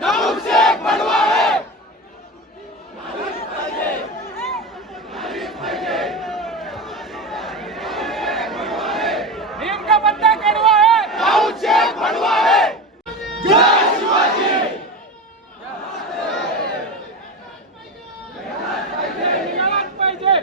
जय बंदा कडवा है निघालाच पाहिजे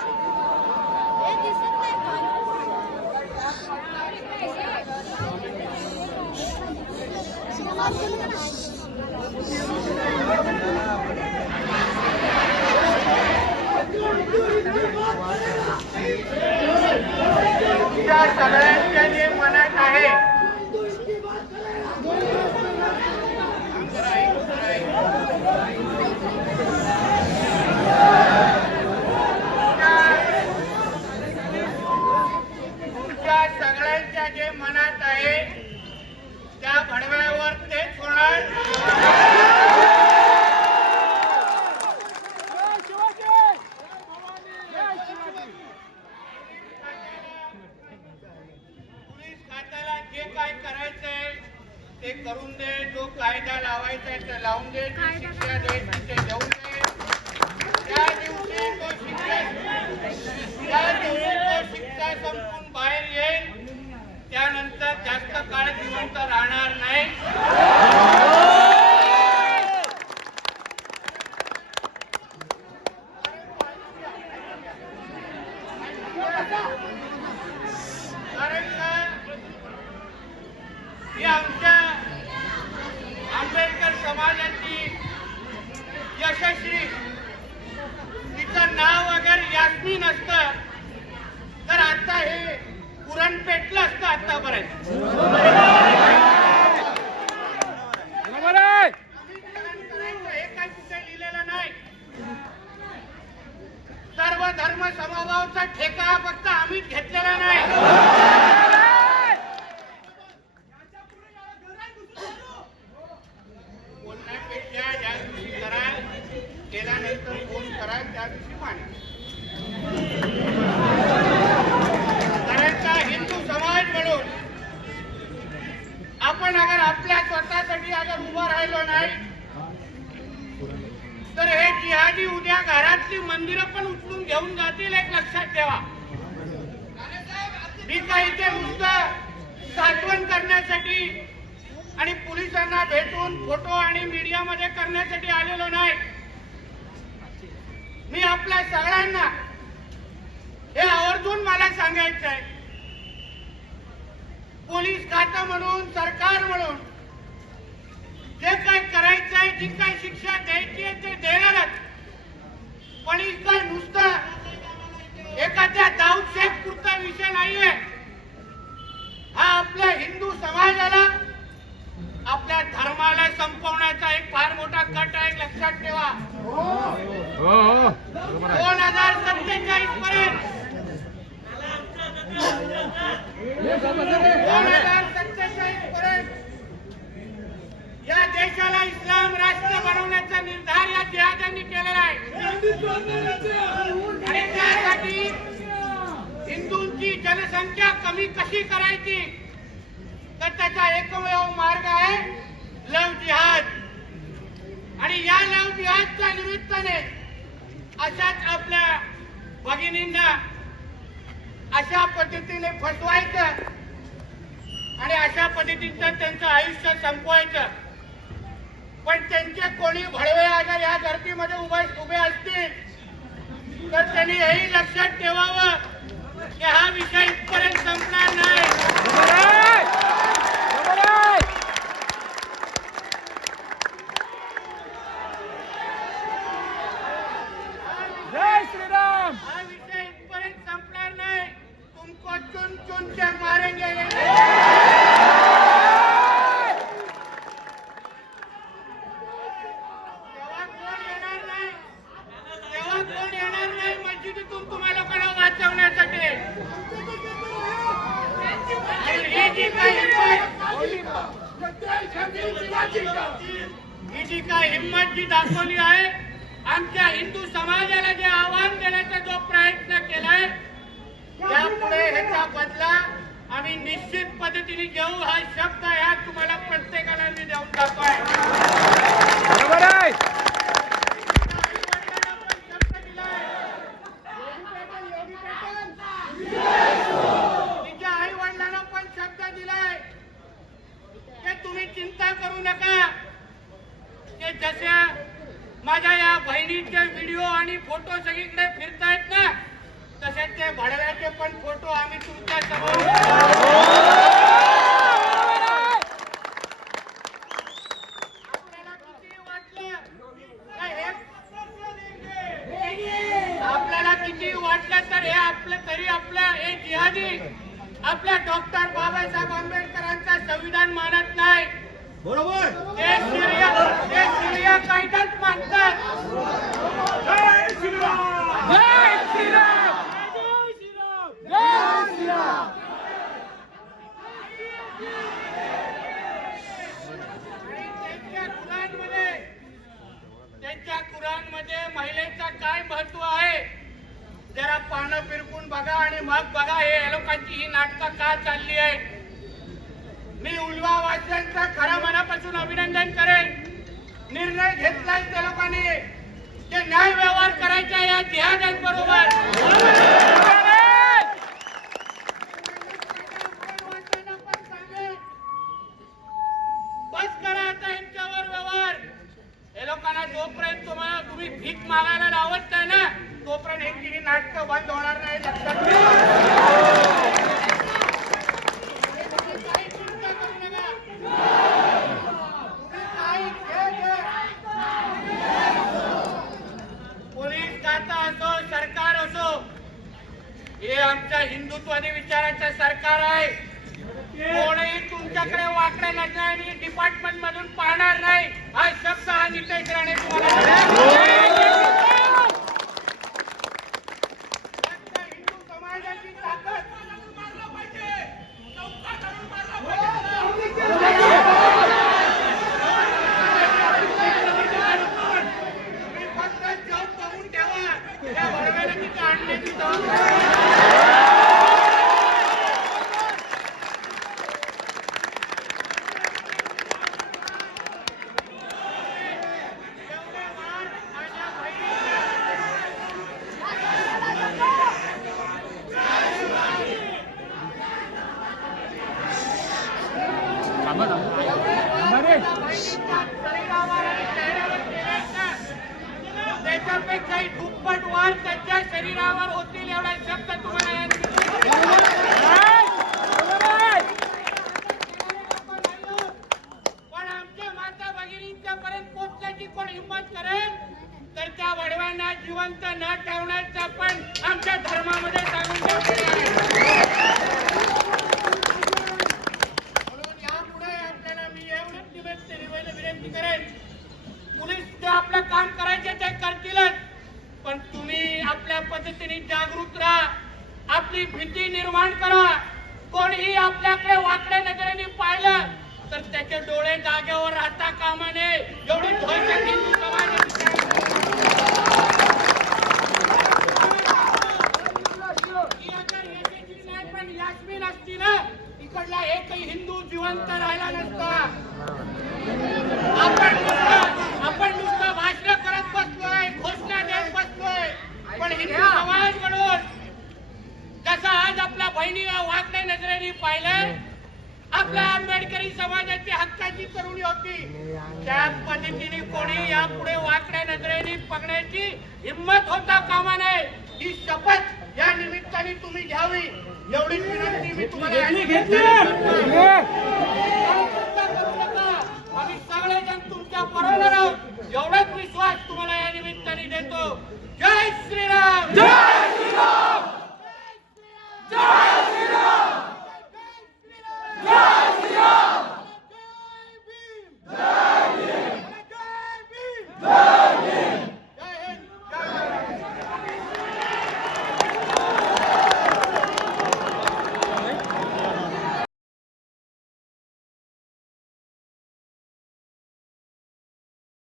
हे दिसत नाही त्या सगळ्यांच्या जे मनात आहे. आमच्या आंबेडकर समाजाची यशस्वी तिचं नाव अगर यास्मीन नसतं तर आता हे पुरण पेटलं असतं आतापर्यंत बरोबर आहे समीकरण करायचं हे काय कुठे लिहिलेलं नाही सर्व धर्म समभावाचा ठेका हा फक्त आम्हीच घेतलेला नाही बोलण्यापेक्षा ज्या दिवशी कराल केल्यानंतर फोन कराल त्या दिवशी हिंदू समाज म्हणून आपण अगर आपल्या स्वतःसाठी अगर उभं राहिलो नाही तर हे जिहादी उद्या घरातली मंदिरं पण उचलून घेऊन जातील एक लक्षात ठेवा. मी काही ते नुसतं साठवण करण्यासाठी आणि पोलिसांना भेटून फोटो आणि मीडियामध्ये करण्यासाठी आलेलो नाही. मी आपल्या सगळ्यांना हे आवर्जून मला सांगायचं आहे पोलीस खातं म्हणून सरकार म्हणून जे काय करायचं आहे जी काय शिक्षा द्यायची आहे ते देणारच. पण काय नुसतं एखाद्या दाऊदशेख पुरता विषय नाहीये. हा आपल्या हिंदू समाजाला आपल्या धर्माला संपवण्याचा एक फार मोठा कट आहे. लक्षात ठेवा. हो. कमी कशी करायची? तर त्याचा एकमेव मार्ग आहे लव जिहाद. आणि या लव जिहादच्या निमित्ताने अशाच आपल्या भगिनींना अशा पद्धतीने फसवायचं आणि अशा पद्धतीचं त्यांचं आयुष्य संपवायचं. पण त्यांचे कोणी भडवे अगर या धर्तीमध्ये उभे उभे असतील तर त्यांनी हेही लक्षात ठेवावं. की हा विषय इथपर्यंत संपणार नाही. जय श्रीराम हा विषय इथपर्यंत संपणार नाही तुमको चुन चुन के मारेंगे तेव्हा कोण येणार नाही तेव्हा कोण येणार नाही मस्जिदीतून तुम्हा लोकांना वाचवण्यासाठी आणि ही जी काय हिंमत जी दाखवली आहे आमच्या हिंदू समाजाला जे आव्हान देण्याचा जो प्रयत्न केलाय त्यापुढे ह्याचा बदला आम्ही निश्चित पद्धतीने घेऊ. हा शब्द ह्या तुम्हाला प्रत्येकाला मी देऊन टाकतोय पण फोटो आम्ही तुमच्यासमोर आपल्या डॉक्टर बाबासाहेब आंबेडकरांचा संविधान मानत नाही. बरोबर. ते सिरिया ते सिरिया कायदाच मानतात. जय श्रीराम जय श्रीराम जय श्रीराम आणि त्यांच्या कुराणमध्ये त्यांच्या कुराणमध्ये महिलेचं काय महत्त्व आहे? जरा पानं फिरकून बघा आणि मग बघा हे लोकांची ही नाटकं का चालली आहे? मी उलवा वाचल्यांचं खऱ्या मनापासून अभिनंदन करेन. निर्णय घेतलाय त्या लोकांनी. ते न्याय व्यवहार करायचा या जिहाद्यांबरोबर हिंदुत्वादी विचाराचं सरकार आहे. कोणही तुमच्याकडे वाकड्या आणि डिपार्टमेंट मधून पाहणार नाही. हा शब्द हा नितेश राणे तुम्हाला आजच्या हिंदू समाजाची ताकद तुम्ही फक्त जॉब बघून ठेवा त्या बरोबर तिथं आणण्याची जबाबदारी एवढे वार माझ्या बहिणीचे थांबा, थांबा. थांबा रे. त्याच्यापेक्षाही दुप्पट वार त्यांच्या शरीरावर होतील एवढा शब्द तुम्हाला पण आमच्या माता भगिनींच्या पर्यंत पोहोचण्याची कोण हिंमत करेल तर त्या वडव्यांना जिवंत न ठेवण्याचा पण आमच्या धर्मामध्ये सांगून ठेवलेलं आहे म्हणून यापुढे आपल्याला मी एवढंच निवेदन निवेदन विनंती करेन पोलीस जे आपलं काम करायचे ते करतीलच पण तुम्ही आपल्या पद्धतीने जागृत राहा आपली भीती निर्माण करा. दखल तुम्ही घ्यावी. एवढीच विनंती मी तुम्हाला आम्ही सगळे सगळेजण तुमच्या बरोबर आहोत. एवढाच विश्वास तुम्हाला या निमित्ताने देतो. जय श्रीराम. जय श्रीराम. जय श्रीराम.